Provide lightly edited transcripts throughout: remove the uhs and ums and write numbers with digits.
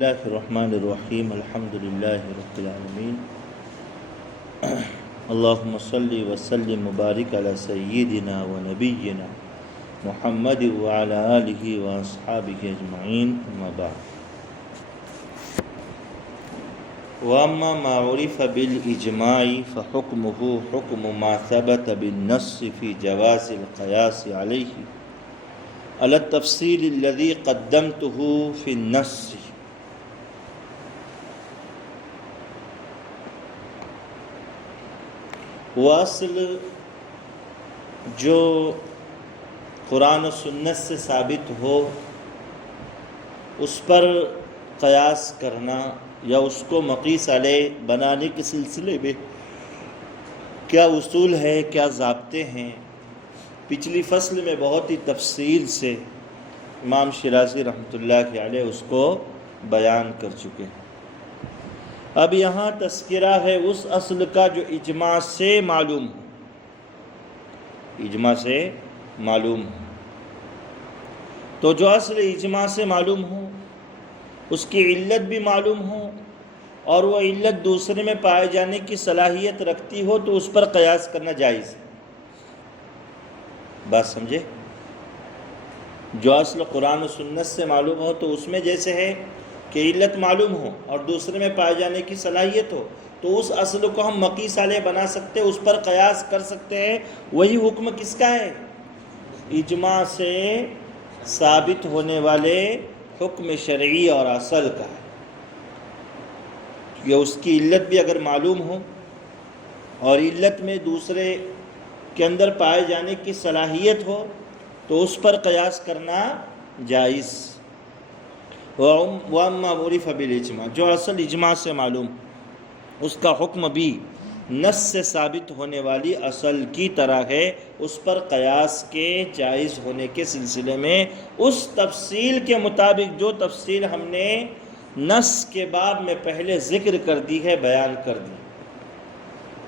اللہ الرحمن الرحیم الحمد للہ رب العالمین اللہم صلی وسلم مبارک علی سیدنا و نبینا محمد وعلی آلہ و اصحابہ اجمعین اما بعد واما ما عرف بالاجماع فحکمہ حکم ما ثبت بالنص فی جواز القیاس علیہ علی التفصیل الذی قدمتہ فی النص۔ وہ اصل جو قرآن و سنت سے ثابت ہو اس پر قیاس کرنا یا اس کو مقیس علیہ بنانے کے سلسلے میں کیا اصول ہے، کیا ضابطے ہیں، پچھلی فصل میں بہت ہی تفصیل سے امام شیرازی رحمۃ اللہ علیہ اس کو بیان کر چکے ہیں۔ اب یہاں تذکرہ ہے اس اصل کا جو اجماع سے معلوم ہو، اجماع سے معلوم ہو۔ تو جو اصل اجماع سے معلوم ہو اس کی علت بھی معلوم ہو اور وہ علت دوسرے میں پائے جانے کی صلاحیت رکھتی ہو تو اس پر قیاس کرنا جائز ہے۔ بات سمجھے؟ جو اصل قرآن و سنت سے معلوم ہو تو اس میں جیسے ہے کہ علت معلوم ہو اور دوسرے میں پائے جانے کی صلاحیت ہو تو اس اصل کو ہم مقیس علیہ بنا سکتے، اس پر قیاس کر سکتے ہیں۔ وہی حکم کس کا ہے؟ اجماع سے ثابت ہونے والے حکم شرعی اور اصل کا ہے۔ کہ اس کی علت بھی اگر معلوم ہو اور علت میں دوسرے کے اندر پائے جانے کی صلاحیت ہو تو اس پر قیاس کرنا جائز۔ وَأَمَّا عُرِفَ بِالْإِجْمَاعِ، جو اصل اجماع سے معلوم اس کا حکم بھی نص سے ثابت ہونے والی اصل کی طرح ہے، اس پر قیاس کے جائز ہونے کے سلسلے میں اس تفصیل کے مطابق جو تفصیل ہم نے نص کے باب میں پہلے ذکر کر دی ہے، بیان کر دی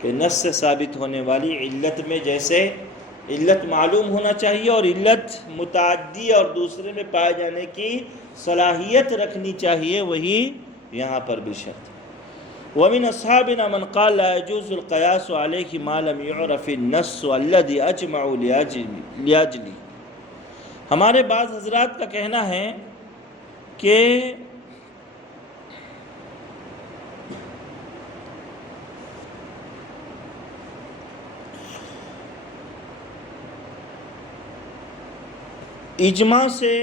کہ نص سے ثابت ہونے والی علت میں جیسے علت معلوم ہونا چاہیے اور علت متعدی اور دوسرے میں پائے جانے کی صلاحیت رکھنی چاہیے، وہی یہاں پر بھی شرط ہے۔ وَمِنْ أَصْحَابِنَا مَنْ قَالَ لَا يَجُوزُ الْقِيَاسُ عَلَيْهِ مَا لَمْ يُعْرَفِ النَّصُّ الَّذِي أَجْمَعُ لِأَجْلِهِ۔ ہمارے بعض حضرات کا کہنا ہے کہ اجماع سے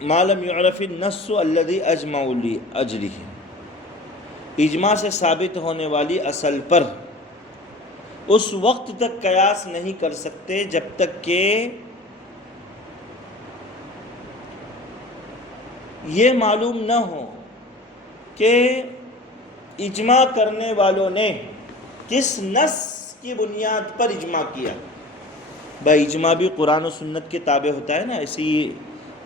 ما لم يعرف النص الذي اجمع لاجله، اجماع سے ثابت ہونے والی اصل پر اس وقت تک قیاس نہیں کر سکتے جب تک کہ یہ معلوم نہ ہو کہ اجماع کرنے والوں نے کس نص کی بنیاد پر اجماع کیا۔ بھائی اجماع بھی قرآن و سنت کے تابع ہوتا ہے نا، ایسے ہی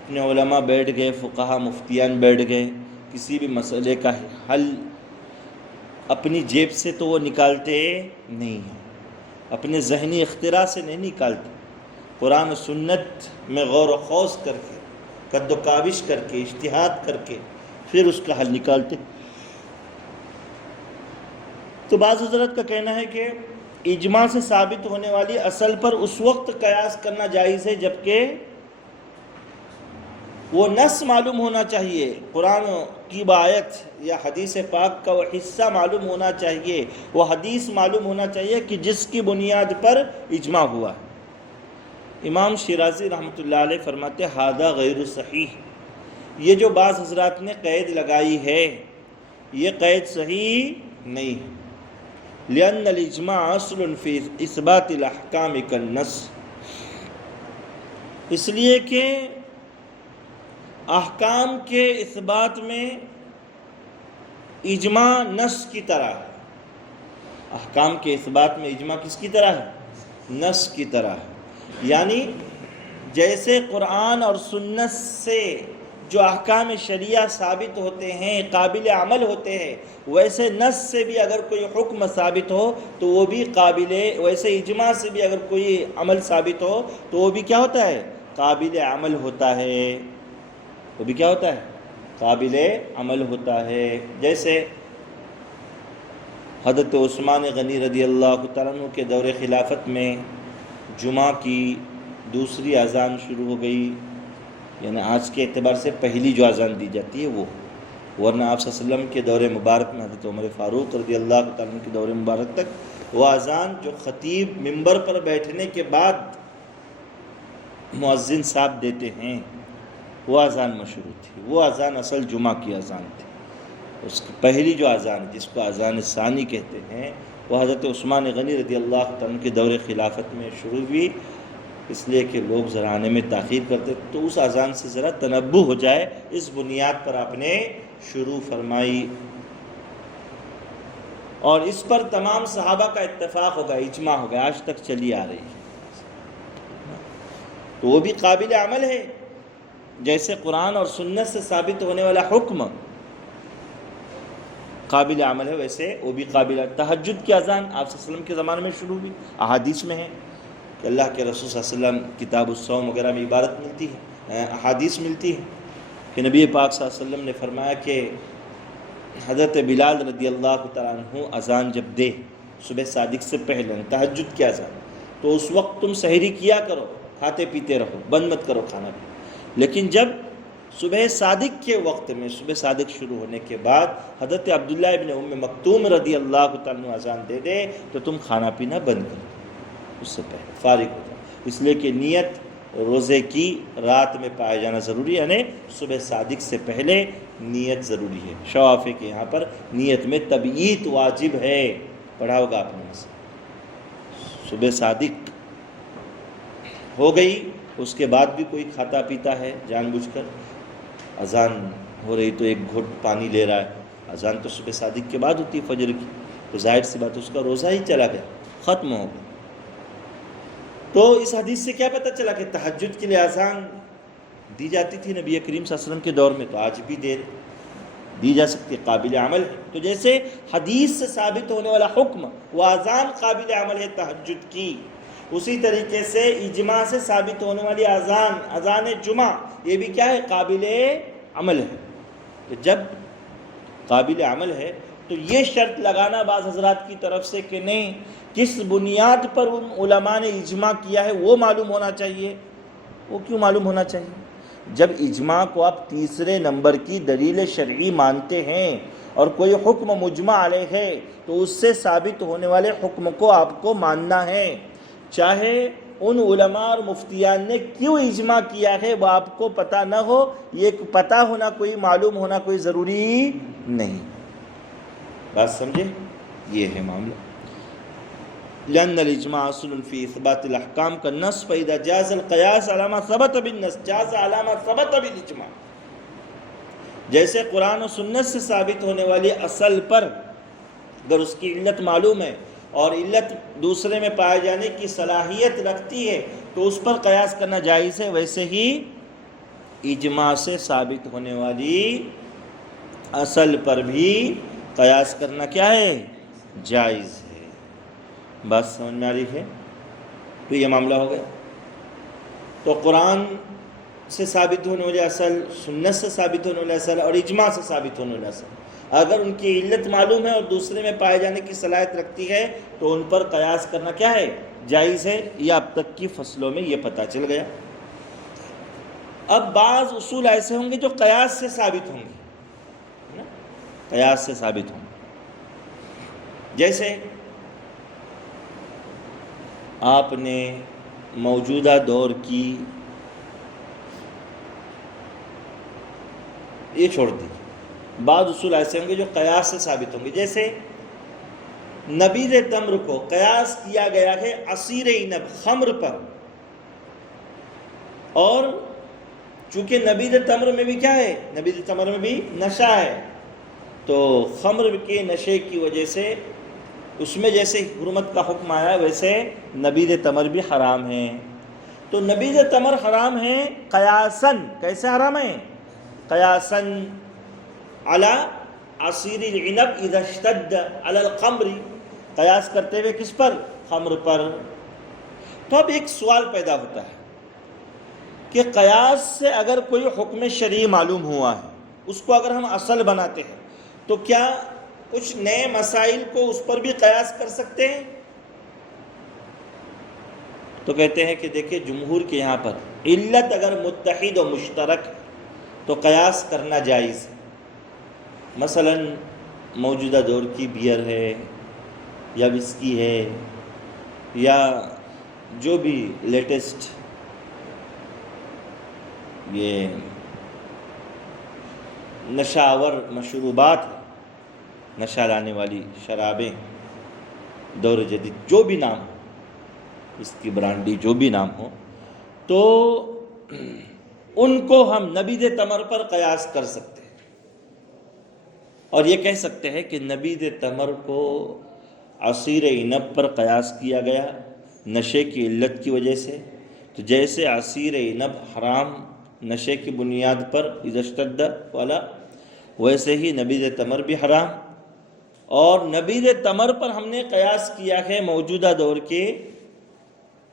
اپنے علماء بیٹھ گئے، فقہا مفتیان بیٹھ گئے، کسی بھی مسئلے کا حل اپنی جیب سے تو وہ نکالتے نہیں ہیں، اپنے ذہنی اختراع سے نہیں نکالتے، قرآن و سنت میں غور و خوض کر کے، قد و کاوش کر کے، اجتہاد کر کے پھر اس کا حل نکالتے۔ تو بعض حضرات کا کہنا ہے کہ اجماع سے ثابت ہونے والی اصل پر اس وقت قیاس کرنا جائز ہے جبکہ وہ نص معلوم ہونا چاہیے، قرآن کی آیت یا حدیث پاک کا وہ حصہ معلوم ہونا چاہیے، وہ حدیث معلوم ہونا چاہیے کہ جس کی بنیاد پر اجماع ہوا ہے۔ امام شیرازی رحمۃ اللہ علیہ فرماتے ھذا غیر صحیح، یہ جو بعض حضرات نے قید لگائی ہے یہ قید صحیح نہیں ہے۔ لأن الاجماع اصل فی اثبات الاحکام کالنص، اس لیے کہ احکام کے اثبات میں اجماع نص کی طرح ہے۔ احکام کے اثبات میں اجماع کس کی طرح ہے؟ نص کی طرح ہے۔ یعنی جیسے قرآن اور سنت سے جو احکام شریعہ ثابت ہوتے ہیں، قابل عمل ہوتے ہیں، ویسے نص سے بھی اگر کوئی حکم ثابت ہو تو وہ بھی قابل، ویسے اجماع سے بھی اگر کوئی عمل ثابت ہو تو وہ بھی کیا ہوتا ہے؟ قابل عمل ہوتا ہے، وہ بھی کیا ہوتا ہے؟ قابل عمل ہوتا ہے۔ جیسے حضرت عثمان غنی رضی اللہ تعالیٰ عنہ کے دور خلافت میں جمعہ کی دوسری اذان شروع ہو گئی، یعنی آج کے اعتبار سے پہلی جو اذان دی جاتی ہے وہ، ورنہ آپ صلی اللہ علیہ وسلم کے دور مبارک میں حضرت عمر فاروق رضی اللہ تعالیٰ عنہ کے دور مبارک تک وہ اذان جو خطیب منبر پر بیٹھنے کے بعد مؤذن صاحب دیتے ہیں وہ اذان مشروع تھی، وہ اذان اصل جمعہ کی اذان تھی۔ اس کی پہلی جو اذان جس کو اذان ثانی کہتے ہیں وہ حضرت عثمان غنی رضی اللہ تعالیٰ عنہ کے دور خلافت میں شروع ہوئی، اس لیے کہ لوگ ذرا آنے میں تاخیر کرتے، تو اس اذان سے ذرا تنبہ ہو جائے، اس بنیاد پر آپ نے شروع فرمائی، اور اس پر تمام صحابہ کا اتفاق ہوگا، اجماع ہوگا، آج تک چلی آ رہی ہے، تو وہ بھی قابل عمل ہے۔ جیسے قرآن اور سنت سے ثابت ہونے والا حکم قابل عمل ہے، ویسے وہ بھی قابل عمل۔ تہجد کی اذان آپ صلی اللہ علیہ وسلم کے زمانے میں شروع ہوئی، احادیث میں ہے کہ اللہ کے رسول صلی اللہ علیہ وسلم کتاب الصوم وغیرہ میں عبارت ملتی ہے، احادیث ملتی ہے کہ نبی پاک صلی اللہ علیہ وسلم نے فرمایا کہ حضرت بلال رضی اللہ تعالیٰ عنہ اذان جب دے صبح صادق سے پہلے تہجد کی اذان، تو اس وقت تم سحری کیا کرو، کھاتے پیتے رہو، بند مت کرو کھانا بھی، لیکن جب صبح صادق کے وقت میں صبح صادق شروع ہونے کے بعد حضرت عبداللہ ابن ام مکتوم رضی اللہ تعالیٰ عنہ اذان دے دے تو تم کھانا پینا بند کرو، اس سے پہلے فارغ ہو جاؤ، اس لیے کہ نیت روزے کی رات میں پایا جانا ضروری ہے، یعنی صبح صادق سے پہلے نیت ضروری ہے۔ شوافے کے یہاں پر نیت میں تبییت واجب ہے، پڑھا ہوگا آپ نے، صبح صادق ہو گئی اس کے بعد بھی کوئی کھاتا پیتا ہے جان بوجھ کر، اذان ہو رہی تو ایک گھٹ پانی لے رہا ہے، اذان تو صبح صادق کے بعد ہوتی ہے فجر کی، تو ظاہر سی بات اس کا روزہ ہی چلا گیا، ختم ہو گیا۔ تو اس حدیث سے کیا پتہ چلا کہ تہجد کے لیے اذان دی جاتی تھی نبی کریم صلی اللہ علیہ وسلم کے دور میں، تو آج بھی دی جا سکتی ہے، قابل عمل ہے۔ تو جیسے حدیث سے ثابت ہونے والا حکم وہ اذان قابل عمل ہے تہجد کی، اسی طریقے سے اجماع سے ثابت ہونے والی اذان جمعہ یہ بھی کیا ہے؟ قابل عمل ہے۔ تو جب قابل عمل ہے تو یہ شرط لگانا بعض حضرات کی طرف سے کہ نہیں کس بنیاد پر ان علماء نے اجماع کیا ہے وہ معلوم ہونا چاہیے، وہ کیوں معلوم ہونا چاہیے؟ جب اجماع کو آپ تیسرے نمبر کی دلیل شرعی مانتے ہیں اور کوئی حکم مجمع علیہ ہے تو اس سے ثابت ہونے والے حکم کو آپ کو ماننا ہے، چاہے ان علماء اور مفتیان نے کیوں اجماع کیا ہے وہ آپ کو پتہ نہ ہو، یہ پتہ ہونا کوئی معلوم ہونا کوئی ضروری نہیں۔ بات سمجھے؟ یہ ہے معاملہ۔ لأن الاجماع اصل في اثبات الاحکام كالنص فاذا جاز القياس على ما ثبت بالنص جاز على ما ثبت بالاجماع۔ جیسے قرآن و سنت سے ثابت ہونے والی اصل پر اگر اس کی علت معلوم ہے اور علت دوسرے میں پائے جانے کی صلاحیت رکھتی ہے تو اس پر قیاس کرنا جائز ہے، ویسے ہی اجماع سے ثابت ہونے والی اصل پر بھی قیاس کرنا کیا ہے؟ جائز ہے۔ بات سمجھ میں آ رہی ہے؟ تو یہ معاملہ ہو گیا۔ تو قرآن سے ثابت ہونے والی اصل، سنت سے ثابت ہونے والی اصل اور اجماع سے ثابت ہونے والی اصل اگر ان کی علت معلوم ہے اور دوسرے میں پائے جانے کی صلاحیت رکھتی ہے تو ان پر قیاس کرنا کیا ہے؟ جائز ہے۔ یہ اب تک کی فصلوں میں یہ پتہ چل گیا۔ اب بعض اصول ایسے ہوں گے جو قیاس سے ثابت ہوں گے، قیاس سے ثابت ہوں گے۔ جیسے آپ نے موجودہ دور کی یہ چھوڑ دی، بعض اصول ایسے ہوں گے جو قیاس سے ثابت ہوں گے۔ جیسے نبیذ تمر کو قیاس کیا گیا ہے عصیر عنب خمر پر، اور چونکہ نبیذ تمر میں بھی کیا ہے؟ نبیذ تمر میں بھی نشہ ہے، تو خمر کے نشے کی وجہ سے اس میں جیسے حرمت کا حکم آیا ہے ویسے نبیذ تمر بھی حرام ہے۔ تو نبیذ تمر حرام ہے قیاساً، کیسے حرام ہے؟ قیاساً علی عصیر العنب اذا اشتد علی الخمر، قیاس کرتے ہوئے کس پر؟ خمر پر۔ تو اب ایک سوال پیدا ہوتا ہے کہ قیاس سے اگر کوئی حکم شرعی معلوم ہوا ہے اس کو اگر ہم اصل بناتے ہیں تو کیا کچھ نئے مسائل کو اس پر بھی قیاس کر سکتے ہیں؟ تو کہتے ہیں کہ دیکھیں جمہور کے یہاں پر علت اگر متحد و مشترک تو قیاس کرنا جائز ہے۔ مثلا موجودہ دور کی بیئر ہے یا وسکی ہے یا جو بھی لیٹسٹ یہ نشہ آور مشروبات ہیں، نشہ لانے والی شرابیں دور جدید جو بھی نام ہو، اس کی برانڈی جو بھی نام ہو، تو ان کو ہم نبیذ تمر پر قیاس کر سکتے ہیں اور یہ کہہ سکتے ہیں کہ نبیذ تمر کو عصیر عنب پر قیاس کیا گیا نشے کی علت کی وجہ سے، تو جیسے عصیر عنب حرام نشے کی بنیاد پر اذا اشتد والا، ویسے ہی نبیذ تمر بھی حرام، اور نبیذ تمر پر ہم نے قیاس کیا ہے موجودہ دور کے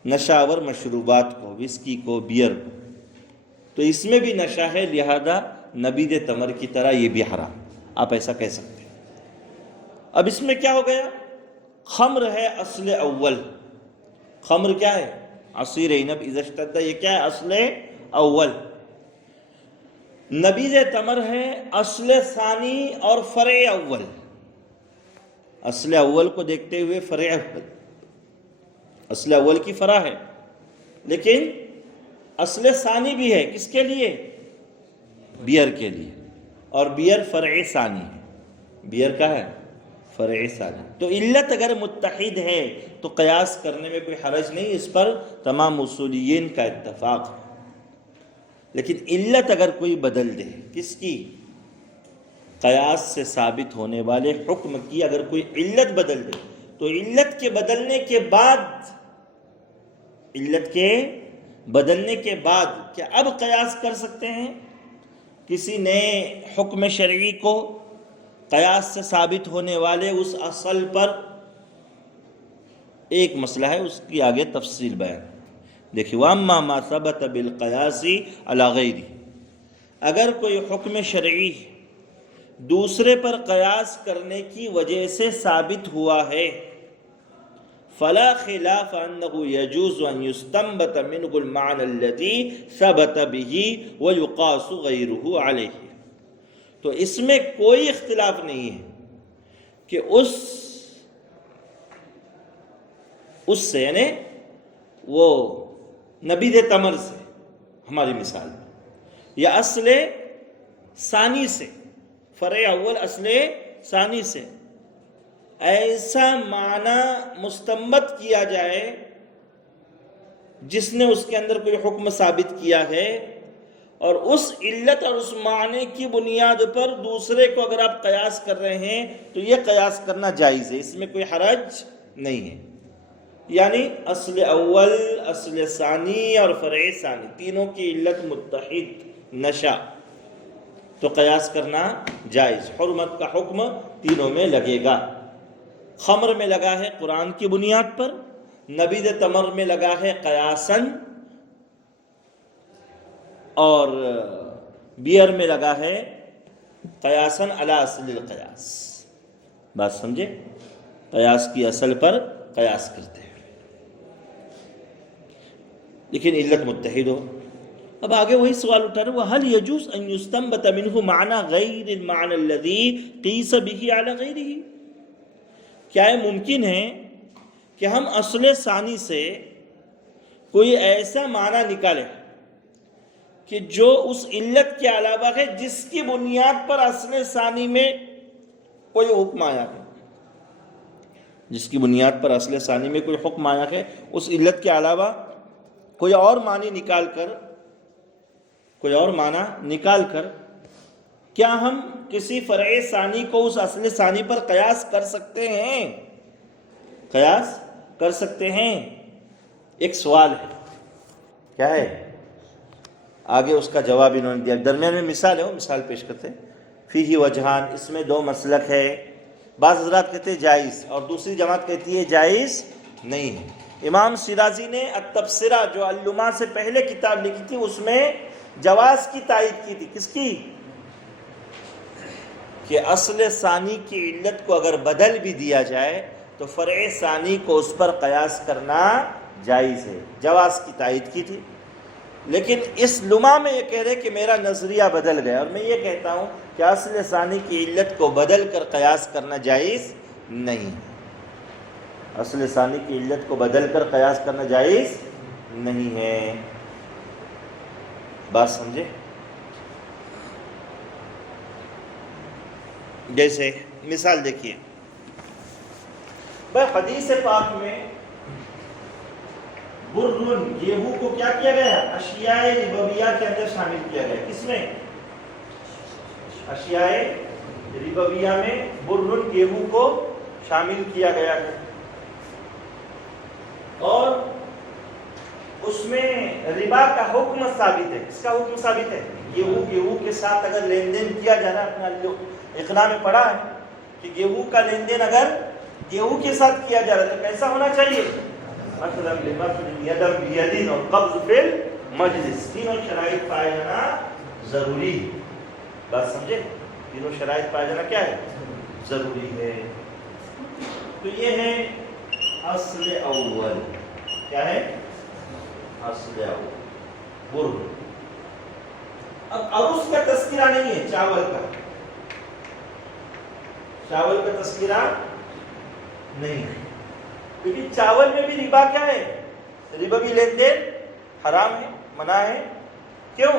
نشاور مشروبات کو، وسکی کو، بیئر کو، تو اس میں بھی نشہ ہے، لہذا نبیذ تمر کی طرح یہ بھی حرام، آپ ایسا کہہ سکتے ہیں۔ اب اس میں کیا ہو گیا؟ خمر ہے اصل اول، خمر کیا ہے؟ عصیر عنب اذا اشتد، یہ کیا ہے؟ اصل اول۔ نبیذ تمر ہے اصل ثانی اور فرع اول، اصل اول کو دیکھتے ہوئے فرع اول، اصل اول کی فرع ہے لیکن اصل ثانی بھی ہے، کس کے لیے؟ بیئر کے لیے، اور بیئر فرع ثانی ہے، بیئر کا ہے فرع ثانی۔ تو علت اگر متحد ہے تو قیاس کرنے میں کوئی حرج نہیں، اس پر تمام اصولیین کا اتفاق ہے، لیکن علت اگر کوئی بدل دے، کس کی؟ قیاس سے ثابت ہونے والے حکم کی اگر کوئی علت بدل دے تو علت کے بدلنے کے بعد، علت کے بدلنے کے بعد کیا اب قیاس کر سکتے ہیں کسی نئے حکم شرعی کو قیاس سے ثابت ہونے والے اس اصل پر؟ ایک مسئلہ ہے، اس کی آگے تفصیل بیان دیکھیے۔ وَأَمَّا مَا ثَبَتَ بِالْقِيَاسِ عَلَى غَيْرِهِ، اگر کوئی حکم شرعی دوسرے پر قیاس کرنے کی وجہ سے ثابت ہوا ہے، فلا خلاف انه يجوز ان يستنبط منه المعنى الذي ثبت به ويقاس غيره عليه، تو اس میں کوئی اختلاف نہیں ہے کہ اس سے یعنی وہ نبیذ تمر سے، ہماری مثال یا اصل ثانی سے، فرع اول اصل ثانی سے ایسا معنی مستنبط کیا جائے جس نے اس کے اندر کوئی حکم ثابت کیا ہے، اور اس علت اور اس معنی کی بنیاد پر دوسرے کو اگر آپ قیاس کر رہے ہیں تو یہ قیاس کرنا جائز ہے، اس میں کوئی حرج نہیں ہے۔ یعنی اصل اول، اصل ثانی اور فرع ثانی تینوں کی علت متحد نشہ، تو قیاس کرنا جائز، حرمت کا حکم تینوں میں لگے گا۔ خمر میں لگا ہے قرآن کی بنیاد پر، نبیذ تمر میں لگا ہے قیاساً، اور بیئر میں لگا ہے قیاساً علی اصل القیاس۔ بات سمجھے؟ قیاس کی اصل پر قیاس کرتے ہیں لیکن علت متحد ہو۔ اب آگے وہی سوال اٹھا رہے ہیں، وَهَلْ يَجُوزُ أَن يُسْتَنبَطَ مِنْهُ مَعْنَى غَيْرِ الْمَعْنَى الَّذِي قِيسَ بِهِ عَلَى غَيْرِهِ، کیا یہ ممکن ہے کہ ہم اصل ثانی سے کوئی ایسا معنی نکالیں کہ جو اس علت کے علاوہ ہے جس کی بنیاد پر اصل ثانی میں کوئی حکم آیا ہے، جس کی بنیاد پر اصل ثانی میں کوئی حکم آیا ہے، اس علت کے علاوہ کوئی اور معنی نکال کر کیا ہم کسی فرع ثانی کو اس اصل ثانی پر قیاس کر سکتے ہیں؟ قیاس کر سکتے ہیں؟ ایک سوال ہے، کیا ہے؟ آگے اس کا جواب انہوں نے دیا، درمیان میں مثال ہے، وہ مثال پیش کرتے ہیں۔ فیہ وجہان، اس میں دو مسلک ہے، بعض حضرات کہتے ہیں جائز اور دوسری جماعت کہتی ہے جائز نہیں ہے۔ امام شیرازی نے التبصرہ جو اللمع سے پہلے کتاب لکھی تھی اس میں جواز کی تائید کی تھی، کس کی؟ کہ اصل ثانی کی علت کو اگر بدل بھی دیا جائے تو فرع ثانی کو اس پر قیاس کرنا جائز ہے، جواز کی تائید کی تھی۔ لیکن اس لمحہ میں یہ کہہ رہے کہ میرا نظریہ بدل گیا، اور میں یہ کہتا ہوں کہ اصل ثانی کی علت کو بدل کر قیاس کرنا جائز نہیں، اصل ثانی کی علت کو بدل کر قیاس کرنا جائز نہیں ہے۔ بات سمجھے؟ جیسے مثال دیکھیے، بھائی حدیث پاک میں برن گیہوں کو کیا کیا گیا؟ اشیاء ربویہ کے اندر شامل کیا گیا۔ کس میں؟ اشیاء ربویہ میں برن گیہوں کو شامل کیا گیا ہے، اور اس میں ربا کا حکم ثابت ہے۔ کس کا حکم ثابت ہے؟ گیہوں کے ساتھ اگر لین دین کیا جا رہا ہے، اپنا اقناع میں پڑھا ہے کہ گیہوں کا لین دین اگر گیہوں کے ساتھ کیا جا رہا ہے تو کیسا ہونا چاہیے؟ مثلا بمثل یدم بیدین اور قبض فی المجلس، تینوں شرائط پائے جانا ضروری ہے۔ بات سمجھے؟ تینوں شرائط پائے جانا کیا ہے؟ ضروری ہے۔ تو یہ ہے اصل اول۔ کیا ہے؟ اصل اول برر۔ اب عروس کا تذکرہ نہیں ہے، چاول کا، چاول کا تذکرہ نہیں ہے، کیونکہ چاول میں بھی ربا کیا ہے؟ ربوی لین دین حرام ہے، منع ہے۔ کیوں؟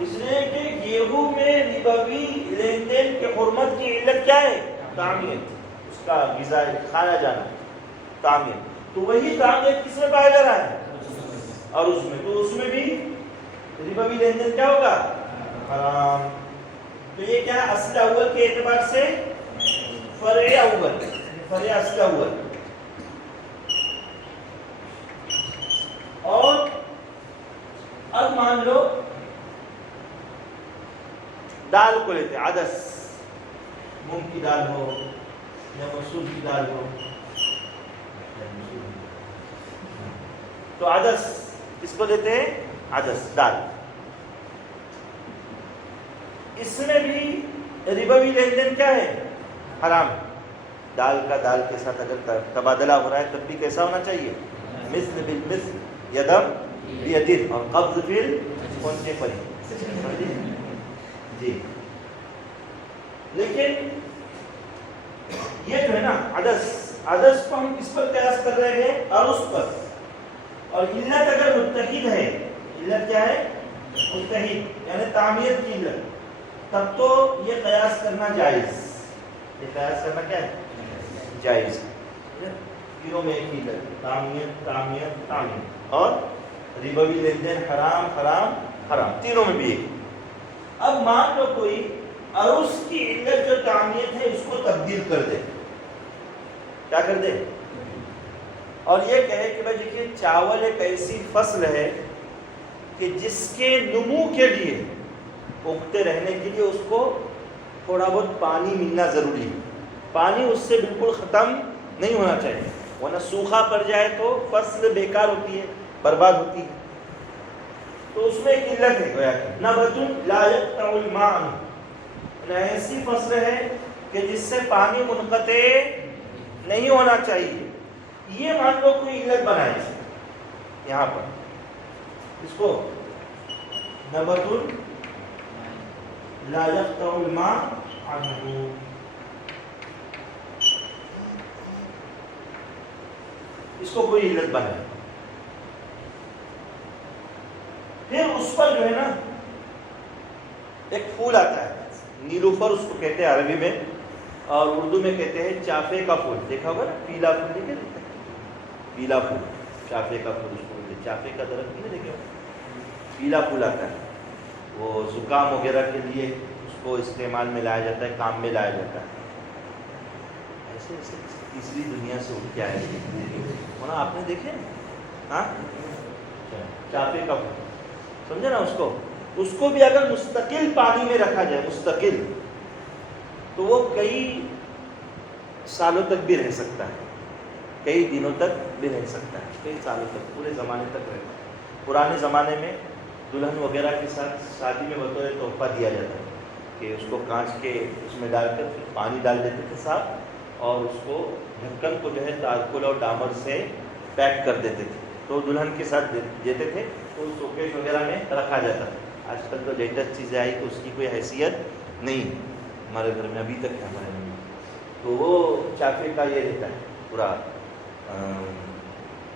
اس لیے کہ گیہوں میں ربوی لین دین کے حرمت کی علت کیا ہے؟ طعمیت، اس کا غذا کھایا جانا، طعمیت۔ تو وہی طعمیت کس میں پایا جا رہا ہے؟ اور اس میں، تو اس میں بھی ربوی لین دین کیا ہوگا؟ حرام۔ تو یہ کیا ہے؟ اصل اول کے اعتبار سے فرع اول، فرع اصل اول۔ اور اب مان لو دال کو لیتے، عدس، مونگ کی دال ہو یا مسور کی دال ہو، تو عدس کس کو لیتے ہیں؟ عدس، دال۔ اس میں بھی ربوی لین دین کیا ہے؟ حرام۔ دال کا دال کے ساتھ اگر تبادلہ ہو رہا ہے تب بھی کیسا ہونا چاہیے؟ مثل بالمثل، یدم بیدن اور قبض فی الانثى پر۔ جی، لیکن یہ جو ہے نا عدس کو ہم کس پر قیاس کر رہے ہیں؟ عروس پر۔ اور علت اگر متحد ہے، علت کیا ہے؟ متحد، یعنی طعمیت کی علت، تب تو یہ قیاس کرنا جائز۔ یہ قیاس کرنا کیا ہے؟ جائز۔ تینوں میں ایک ہی علت، طعمیت طعمیت طعمیت، اور ربوی لین دین حرام حرام حرام، تینوں میں بھی ایک۔ اب مان لو کوئی عروس کی علت جو طعمیت ہے اس کو تبدیل کر دے، کیا کر دے؟ اور یہ کہے کہ بھائی دیکھیے چاول ایک ایسی فصل ہے کہ جس کے نمو کے لیے، اگتے رہنے کے لیے اس کو تھوڑا بہت پانی ملنا ضروری ہے، پانی اس سے بالکل ختم نہیں ہونا چاہیے، ورنہ سوکھا پڑ جائے تو فصل بیکار ہوتی ہے، برباد ہوتی ہے۔ تو اس میں ایک علت ہے گویا کہ نبت لا یقطع الماء، ایسی فصل ہے کہ جس سے پانی منقطع نہیں ہونا چاہیے۔ یہ مان لو کوئی علت بنائے یہاں پر، اس کو نبت لا یقطع الماء عنہ، اس کو کوئی علت بنائے، پھر اس پر جو ہے نا ایک پھول آتا ہے، نیلوفر اس کو کہتے ہیں عربی میں، اور اردو میں کہتے ہیں چافے کا پھول۔ دیکھا ہوگا نا پیلا پھول، دیکھے پیلا پھول، چافے کا پھول اس کو بولتے ہیں۔ چافے کا درخت نہیں دیکھے، پیلا پھول آتا ہے، وہ زکام وغیرہ کے لیے اس کو استعمال میں لایا جاتا ہے، کام میں لایا جاتا ہے۔ ایسے ایسے تیسری دنیا سے اٹھ کے آئے ہونا آپ نے دیکھے؟ ہاں، چافے کا پھول، سمجھے نا اس کو بھی اگر مستقل پانی میں رکھا جائے، مستقل، تو وہ کئی سالوں تک بھی رہ سکتا ہے، کئی دنوں تک بھی رہ سکتا ہے، کئی سالوں تک، پورے زمانے تک رہتا ہے۔ پرانے زمانے میں دلہن وغیرہ کے ساتھ شادی میں بطور تحفہ دیا جاتا ہے، کہ اس کو کانچ کے اس میں ڈال کر پھر پانی ڈال دیتے تھے صاف، اور اس کو ڈھکن کو جو ہے تارکول اور ڈامر سے پیک کر دیتے تھے، تو دلہن کے ساتھ دیتے تھے، تو شوکیش وغیرہ میں رکھا جاتا تھا۔ آج کل تو لیٹسٹ چیزیں آئی تو اس کی کوئی حیثیت نہیں، ہمارے گھر میں ابھی تک ہے ہمارے میں، تو وہ چافے کا یہ رہتا ہے پورا،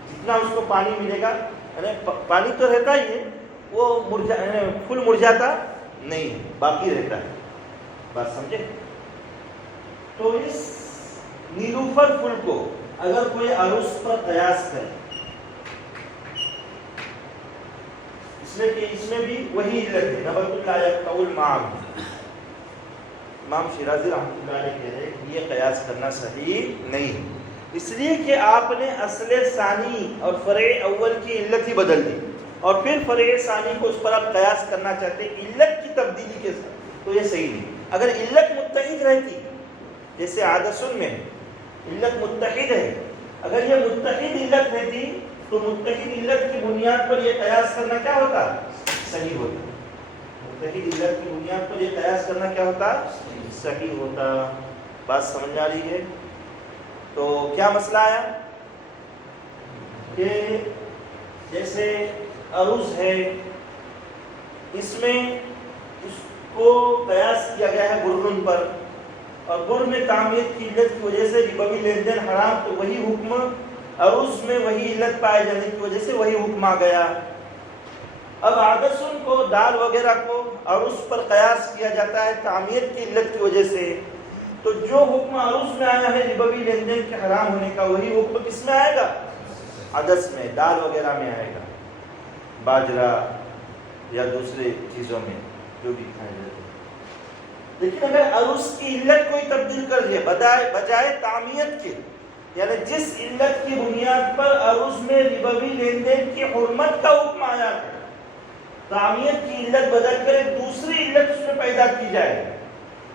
جتنا اس کو پانی ملے گا، یعنی پانی تو رہتا ہی ہے، وہ پھول مرجھاتا نہیں، باقی رہتا ہے، بات سمجھے؟ تو اس نیلوفر پھول کو اگر کوئی عروس پر قیاس کرے، اس میں بھی وہی علت ہے، نبت اللہ یقطع المعام۔ امام شیرازی رحمۃ اللہ علیہ کہہ رہے کہ یہ قیاس کرنا صحیح نہیں، اس لیے کہ آپ نے اصل ثانی اور فرع اول کی علت ہی بدل دی، اور پھر فرع ثانی کو اس پر آپ قیاس کرنا چاہتے ہیں علت کی تبدیلی کے ساتھ، تو یہ صحیح نہیں۔ اگر علت متحد رہتی، جیسے عادسن میں علت متحد ہے، اگر یہ متحد علت رہتی تو متحد علت کی بنیاد پر یہ قیاس کرنا کیا ہوتا؟ صحیح ہوتا۔ متحد علت کی بنیاد پر یہ قیاس کرنا کیا ہوتا؟ صحیح ہوتا۔ بات سمجھ آ رہی ہے؟ تو کیا مسئلہ آیا کہ جیسے عروض ہے، اس میں اس کو قیاس کیا گیا ہے برن پر، اور بر میں تعمیر کی علت کی وجہ سے ربوی لین دین حرام، تو وہی حکم عروض میں وہی علت پائے جانے کی وجہ سے وہی حکم آ گیا۔ اب عادسن کو، دال وغیرہ کو عروض پر قیاس کیا جاتا ہے تعمیر کی علت کی وجہ سے، تو جو حکم عروض میں آیا ہے ربوی لین دین کے حرام ہونے کا، وہی حکم کس میں آئے گا؟ عدس میں، دال وغیرہ میں آئے گا، باجرہ یا دوسرے چیزوں میں جو بھی کھائے جاتے ہیں۔ لیکن اگر عروض کی علت کوئی تبدیل کر دیا بجائے تعمیت کے، یعنی جس علت کی بنیاد پر عروض میں ربوی لین دین کی حرمت کا حکم آیا ہے، تعمیت کی علت بدل کر ایک دوسری علت اس میں پیدا کی جائے،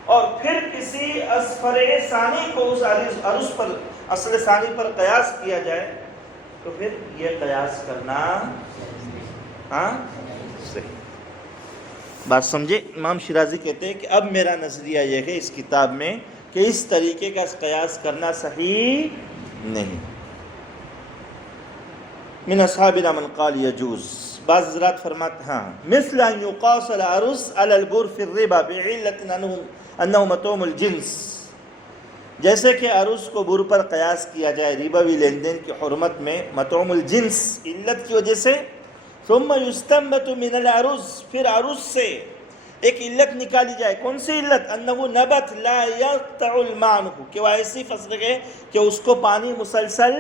اور پھر کسی فرع ثانی کو اس عروض پر، اصل ثانی پر قیاس کیا جائے، تو پھر یہ قیاس کرنا صحیح۔ بات سمجھے؟ امام شیرازی کہتے ہیں کہ اب میرا نظریہ یہ ہے اس کتاب میں کہ اس طریقے کا قیاس کرنا صحیح نہیں۔ من اصحابنا من قال يجوز، بعض حضرات فرماتے ہاں، مثل ان يقاس العروس على البر في الربا بعلة انه مطعوم الجنس، جیسے کہ عروس کو بر پر قیاس کیا جائے ربوی لین دین کی حرمت میں مطعوم الجنس علت کی وجہ سے، ثم يستنبط من العروس، پھر عروس سے ایک علت نکالی جائے، کون سی علت؟ انه نبت لا يقطع الماء، کہ وہ ایسی فصل ہے کہ اس کو پانی مسلسل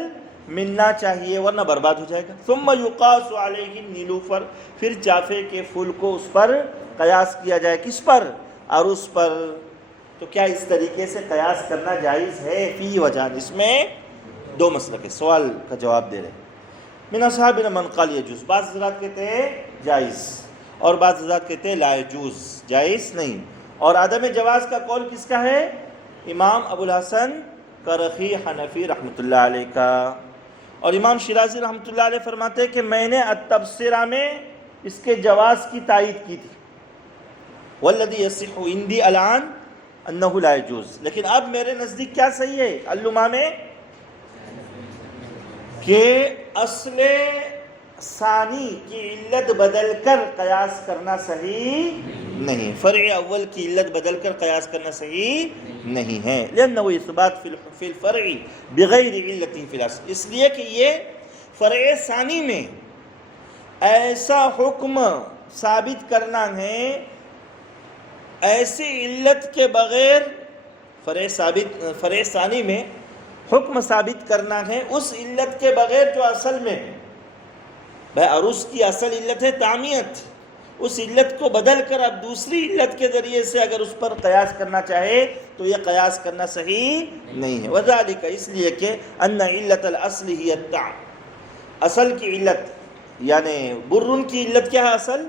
ملنا چاہیے ورنہ برباد ہو جائے گا۔ ثم يقاس عليه النیلوفر، پھر چافے کے پھول کو اس پر قیاس کیا جائے، کس پر؟ عروس پر۔ تو کیا اس طریقے سے قیاس کرنا جائز ہے؟ فی وجہان، اس میں دو مسلک ہے، سوال کا جواب دے رہے ہیں۔ من اصحابنا من قال يجوز، بعض حضرات کہتے ہیں جائز، اور بعض حضرات کہتے ہیں لا يجوز، جائز نہیں۔ اور عدم جواز کا قول کس کا ہے؟ امام ابو الحسن کرخی حنفی رحمۃ اللہ علیہ کا۔ اور امام شیرازی رحمۃ اللہ علیہ فرماتے ہیں کہ میں نے التبصرہ میں اس کے جواز کی تائید کی تھی، والذی یصح عندی الان انہ لا يجوز، لیکن اب میرے نزدیک کیا صحیح ہے اللمہ میں، کہ اصل ثانی کی علت بدل کر قیاس کرنا صحیح نہیں، فرع اول کی علت بدل کر قیاس کرنا صحیح نہیں ہے، لأنہ اثبات فی الفرع بغیر علت فی الاصل، اس لیے کہ یہ فرع ثانی میں ایسا حکم ثابت کرنا ہے ایسی علت کے بغیر، فرع ثانی میں حکم ثابت کرنا ہے اس علت کے بغیر جو اصل میں ہے۔ بھائی عروس کی اصل علت ہے تعمیت، اس علت کو بدل کر اب دوسری علت کے ذریعے سے اگر اس پر قیاس کرنا چاہے تو یہ قیاس کرنا صحیح نہیں ہے۔ وذالک، اس لیے کہ ان علت الاصل ہی الطعم، اصل کی علت یعنی برن کی علت کیا ہے؟ اصل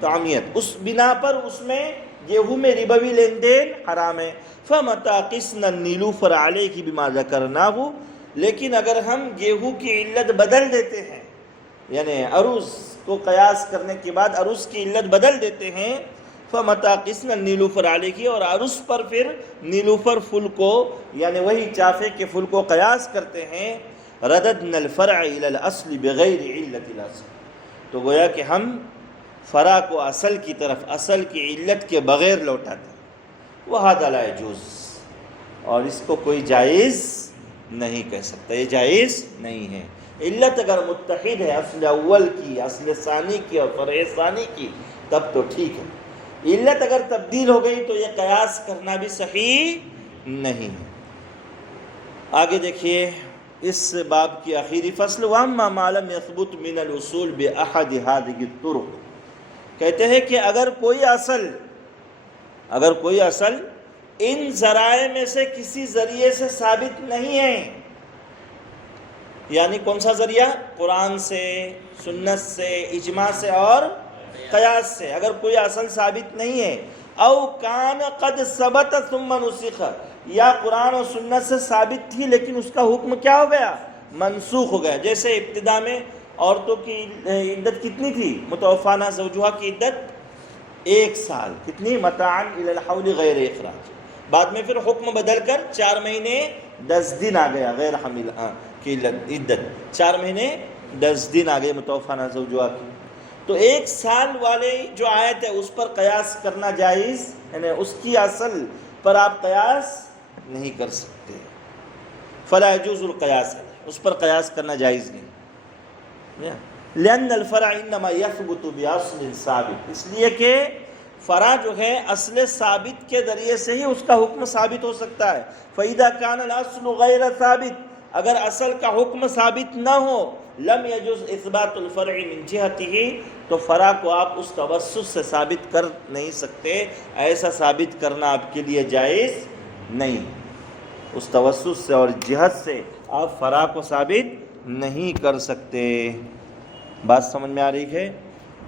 تعمیت، اس بنا پر اس میں گیہوں میں ربوی لین دین حرام ہے۔ فمتى قسنا النیلوفر علیہ بما ذکرناہ، لیکن اگر ہم گیہوں کی علت بدل دیتے ہیں، یعنی عروس کو قیاس کرنے کے بعد عروس کی علت بدل دیتے ہیں، فمتا قسن النیلوفر علیہ کی، اور اس پر پھر نیلوفر پھول کو یعنی وہی چافے کے پھول کو قیاس کرتے ہیں، رددنا الفرع الى الاصل بغیر علت الاصل، تو گویا کہ ہم فرع کو اصل کی طرف اصل کی علت کے بغیر لوٹاتے ہیں، وہذا لا يجوز، اور اس کو کوئی جائز نہیں کہہ سکتا، یہ جائز نہیں ہے۔ علت اگر متحد ہے اصل اول کی، اصل ثانی کی اور فرع ثانی کی، تب تو ٹھیک ہے۔ علت اگر تبدیل ہو گئی تو یہ قیاس کرنا بھی صحیح نہیں ہے۔ آگے دیکھیے اس باب کی آخری فصل، وَأَمَّا مَا لَمْ يَثْبُتْ مِنَ الْأُصُولِ بِأَحَدِ هَذِهِ الطُّرُقِ، کہتے ہیں کہ اگر کوئی اصل ان ذرائع میں سے کسی ذریعے سے ثابت نہیں ہے، یعنی کون سا ذریعہ؟ قرآن سے، سنت سے، اجماع سے اور قیاس سے، اگر کوئی اصل ثابت نہیں ہے، او کان قد ثبت ثم نسخ، یا قرآن اور سنت سے ثابت تھی لیکن اس کا حکم کیا ہو گیا؟ منسوخ ہو گیا۔ جیسے ابتدا میں عورتوں کی عدت کتنی تھی؟ متوفانہ زوجہا کی عدت 1 سال، کتنی؟ متاعا الی الحول غیر اخراج، بعد میں پھر حکم بدل کر 4 مہینے 10 دن آ گیا غیر حمل کی عدت، 4 مہینے 10 دن آ گئے متوفانہ زوجہا کی۔ تو 1 سال والے جو آیت ہے اس پر قیاس کرنا جائز، یعنی اس کی اصل پر آپ قیاس نہیں کر سکتے، فلا يجوز القیاس، اس پر قیاس کرنا جائز نہیں۔ لأن الفرع انما يثبت باصل ثابت، اس لیے کہ فرع جو ہے اصل ثابت کے ذریعے سے ہی اس کا حکم ثابت ہو سکتا ہے۔ فَإِذَا كَانَ الْأَصْلُ غَيْرَ ثَابِتٍ، اگر اصل کا حکم ثابت نہ ہو، لم يجوز اثبات الفرع من جہتہ، تو فرع کو آپ اس توسط سے ثابت کر نہیں سکتے، ایسا ثابت کرنا آپ کے لیے جائز نہیں، اس توسط سے اور جہت سے آپ فرع کو ثابت نہیں کر سکتے۔ بات سمجھ میں آ رہی ہے؟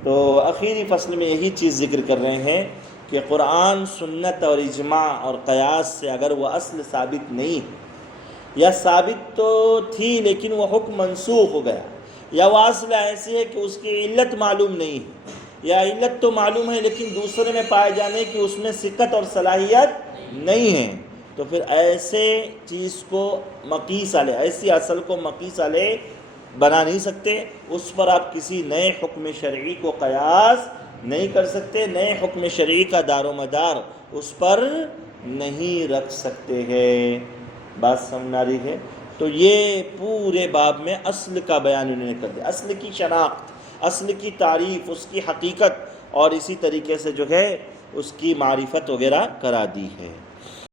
تو آخری فصل میں یہی چیز ذکر کر رہے ہیں کہ قرآن، سنت اور اجماع اور قیاس سے اگر وہ اصل ثابت نہیں، یا ثابت تو تھی لیکن وہ حکم منسوخ ہو گیا، یا وہ اصل ایسی ہے کہ اس کی علت معلوم نہیں ہے، یا علت تو معلوم ہے لیکن دوسرے میں پائے جانے کہ اس میں ثقت اور صلاحیت نہیں ہے، تو پھر ایسے چیز کو مقیس علیہ، ایسی اصل کو مقیس علیہ بنا نہیں سکتے، اس پر آپ کسی نئے حکم شرعی کو قیاس نہیں کر سکتے، نئے حکم شرعی کا دار و مدار اس پر نہیں رکھ سکتے ہیں۔ بات سمجھ آ رہی ہے؟ تو یہ پورے باب میں اصل کا بیان انہوں نے کر دیا، اصل کی شناخت، اصل کی تعریف، اس کی حقیقت، اور اسی طریقے سے جو ہے اس کی معرفت وغیرہ کرا دی ہے۔